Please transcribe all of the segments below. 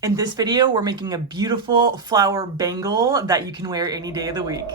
In this video, we're making a beautiful flower bangle that you can wear any day of the week.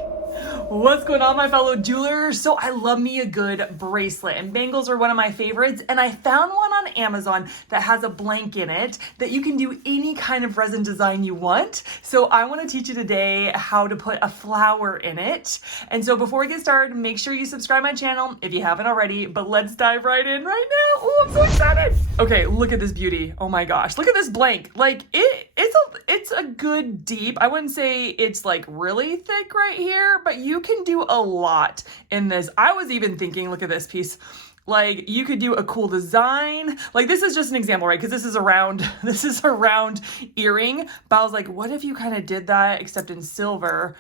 What's going on, my fellow jewelers? So I love me a good bracelet, and bangles are one of my favorites, and I found one on Amazon that has a blank in it that you can do any kind of resin design you want. So I want to teach you today how to put a flower in it. And so before we get started, make sure you subscribe my channel if you haven't already, but let's dive right in right now. Oh, I'm so excited. Okay, look at this beauty. Oh my gosh, look at this blank. Like it's a good deep. I wouldn't say it's like really thick right here, but you can do a lot in this. I was even thinking, look at this piece. Like you could do a cool design. Like this is just an example, right? Because this is a round earring. But I was like, what if you kind of did that except in silver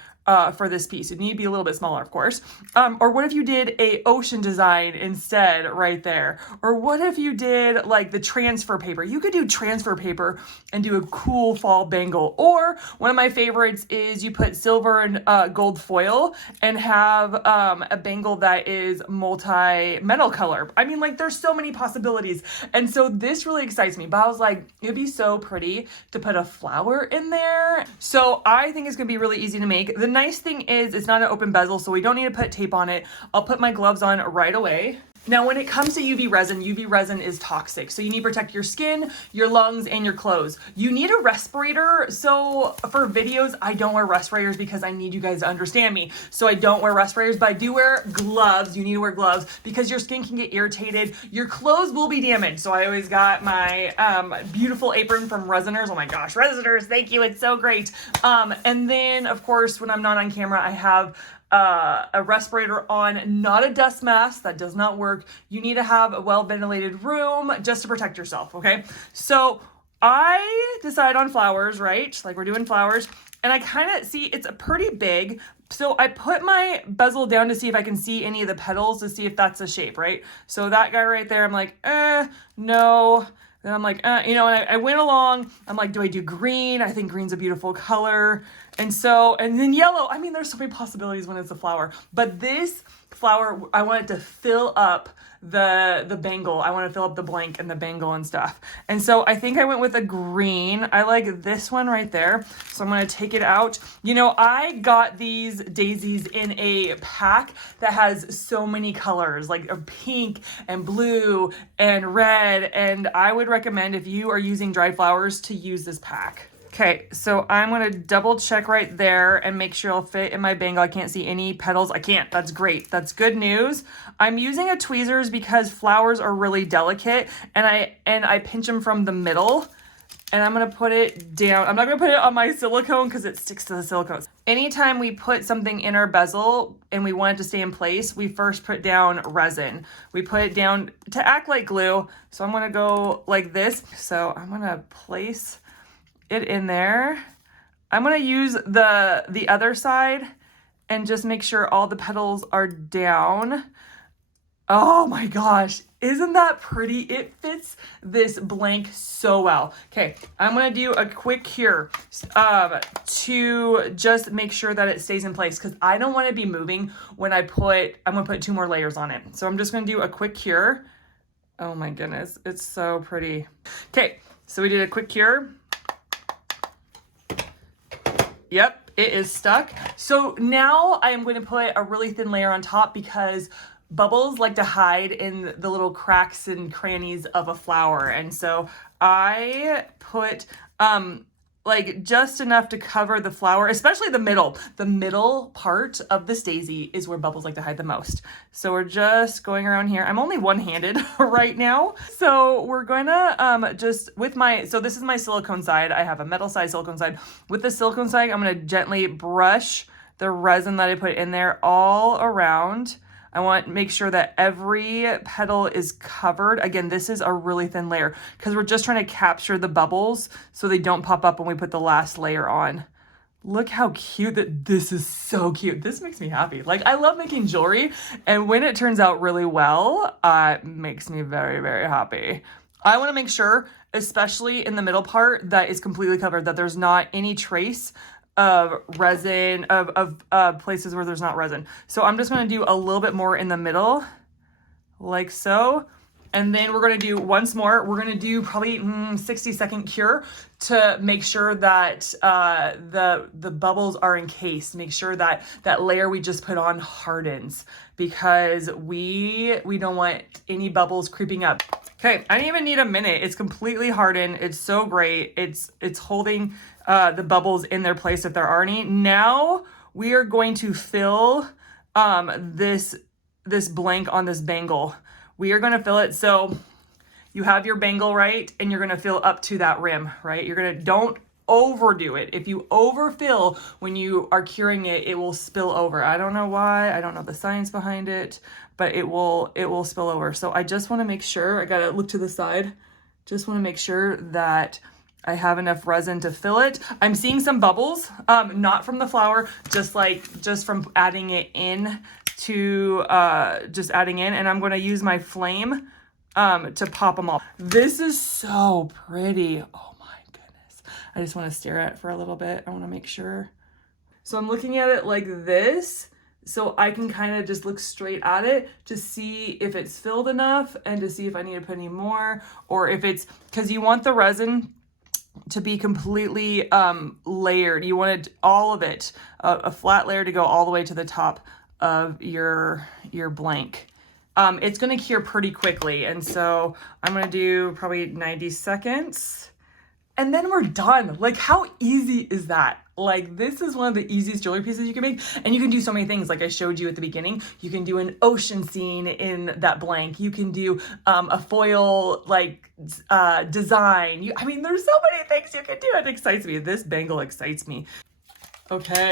for this piece? It need to be a little bit smaller, of course. Or what if you did a ocean design instead right there? Or what if you did like the transfer paper? You could do transfer paper and do a cool fall bangle. Or one of my favorites is you put silver and gold foil and have a bangle that is multi-metal color. I mean, like there's so many possibilities. And so this really excites me, but I was like, it'd be so pretty to put a flower in there. So I think it's gonna be really easy to make. The nice thing is it's not an open bezel, so we don't need to put tape on it. I'll put my gloves on right away. Now, when it comes to UV resin is toxic. So you need to protect your skin, your lungs, and your clothes. You need a respirator. So for videos, I don't wear respirators because I need you guys to understand me. So I don't wear respirators, but I do wear gloves. You need to wear gloves because your skin can get irritated. Your clothes will be damaged. So I always got my beautiful apron from Resiners. Oh my gosh, Resiners, thank you. It's so great. And then, of course, when I'm not on camera, I have a respirator on, not a dust mask. That does not work. You need to have a well-ventilated room just to protect yourself, okay? So I decided on flowers, right? Like we're doing flowers, and I kind of see it's pretty big. So I put my bezel down to see if I can see any of the petals to see if that's the shape, right? So that guy right there, I'm like, no. Then I'm like, and I went along. I'm like, do I do green? I think green's a beautiful color. And then yellow. I mean, there's so many possibilities when it's a flower. But this flower, I want it to fill up the bangle. I want to fill up the blank and the bangle and stuff. And so I think I went with a green. I like this one right there. So I'm going to take it out. I got these daisies in a pack that has so many colors, like a pink and blue and red. And I would recommend, if you are using dried flowers, to use this pack. Okay, so I'm going to double check right there and make sure it'll fit in my bangle. I can't see any petals. I can't. That's great. That's good news. I'm using a tweezers because flowers are really delicate, and I pinch them from the middle, and I'm going to put it down. I'm not going to put it on my silicone because it sticks to the silicone. Anytime we put something in our bezel and we want it to stay in place, we first put down resin. We put it down to act like glue. So I'm going to go like this. So I'm going to place it in there. I'm going to use the other side and just make sure all the petals are down. Oh my gosh, isn't that pretty? It fits this blank so well. Okay, I'm going to do a quick cure to just make sure that it stays in place, because I don't want to be moving when I'm going to put 2 more layers on it. So I'm just going to do a quick cure. Oh my goodness, it's so pretty. Okay, so we did a quick cure. Yep, it is stuck. So now I am going to put a really thin layer on top because bubbles like to hide in the little cracks and crannies of a flower. And so I put like just enough to cover the flower, especially the middle. The middle part of this daisy is where bubbles like to hide the most. So we're just going around here. I'm only one-handed right now. So we're going to so this is my silicone side. I have a metal side, silicone side. With the silicone side, I'm going to gently brush the resin that I put in there all around. I want to make sure that every petal is covered. Again, this is a really thin layer because we're just trying to capture the bubbles so they don't pop up when we put the last layer on. Look how cute this is. So cute. This makes me happy. Like, I love making jewelry, and when it turns out really well, it makes me very, very happy. I want to make sure, especially in the middle part, that is completely covered, that there's not any trace of resin, of places where there's not resin. So I'm just going to do a little bit more in the middle, like so. And then we're gonna do once more. We're gonna do probably 60-second cure to make sure that the bubbles are encased. Make sure that that layer we just put on hardens, because we don't want any bubbles creeping up. Okay, I didn't even need a minute. It's completely hardened. It's so great. It's holding the bubbles in their place if there are any. Now we are going to fill this blank on this bangle. We are going to fill it. So you have your bangle, right? And you're going to fill up to that rim, right? Don't overdo it. If you overfill when you are curing it, it will spill over. I don't know why. I don't know the science behind it, but it will spill over. So I just want to make sure, I got to look to the side. Just want to make sure that I have enough resin to fill it. I'm seeing some bubbles, not from the flour, just from adding it in to, and I'm going to use my flame to pop them all. This is so pretty. Oh my goodness. I just want to stare at it for a little bit. I want to make sure. So I'm looking at it like this, so I can kind of just look straight at it to see if it's filled enough and to see if I need to put any more, or if it's, because you want the resin to be completely layered. You want it, all of it, a flat layer to go all the way to the top of your blank. It's going to cure pretty quickly, and so I'm going to do probably 90 seconds, and then we're done. Like, how easy is that? Like, this is one of the easiest jewelry pieces you can make, and you can do so many things. Like I showed you at the beginning, you can do an ocean scene in that blank. You can do a foil design. I mean, there's so many things you can do. It excites me. This bangle excites me. Okay,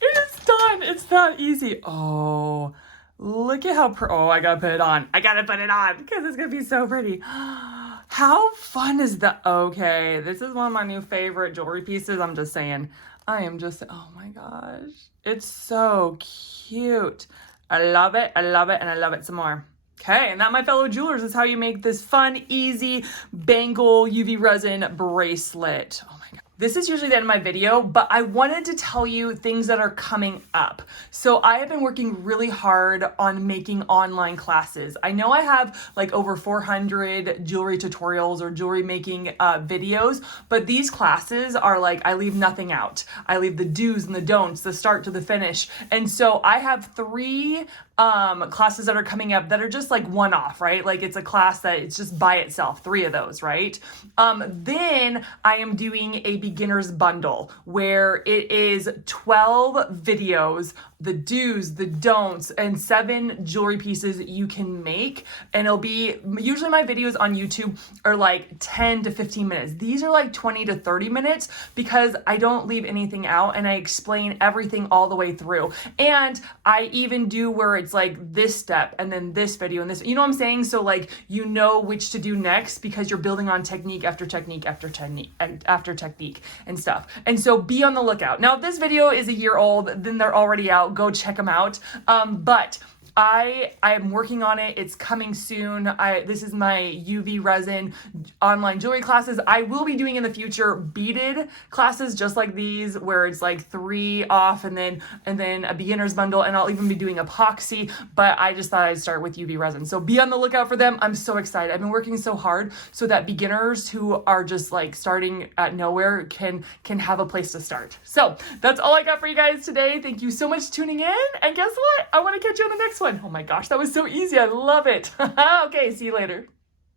it is done. It's that easy. Oh, look at how oh, I gotta put it on. I gotta put it on because it's gonna be so pretty. How fun is that? Okay, this is one of my new favorite jewelry pieces. I'm just saying. Oh my gosh. It's so cute. I love it, and I love it some more. Okay, and that, my fellow jewelers, is how you make this fun, easy bangle UV resin bracelet. Oh my God. This is usually the end of my video, but I wanted to tell you things that are coming up. So I have been working really hard on making online classes. I know I have like over 400 jewelry tutorials or jewelry making videos, but these classes are like, I leave nothing out. I leave the do's and the don'ts, the start to the finish. And so I have 3 classes that are coming up that are just like one-off, right? Like it's a class that it's just by itself, 3 of those, right? Then I am doing a beginner's bundle where it is 12 videos, the do's, the don'ts, and 7 jewelry pieces you can make. And it'll be, usually my videos on YouTube are like 10 to 15 minutes. These are like 20 to 30 minutes because I don't leave anything out and I explain everything all the way through. And I even do where it's like this step and then this video and this, you know what I'm saying? So like, you know which to do next because you're building on technique after technique after technique after technique and stuff. And so be on the lookout. Now, if this video is a year old, then they're already out. Go check them out. But I am working on it. It's coming soon. This is my UV resin online jewelry classes. I will be doing in the future beaded classes just like these, where it's like 3 off and then a beginner's bundle, and I'll even be doing epoxy, but I just thought I'd start with UV resin. So be on the lookout for them. I'm so excited. I've been working so hard so that beginners who are just like starting at nowhere can have a place to start. So that's all I got for you guys today. Thank you so much for tuning in, and guess what? I want to catch you on the next one. Oh my gosh, that was so easy. I love it. Okay, see you later.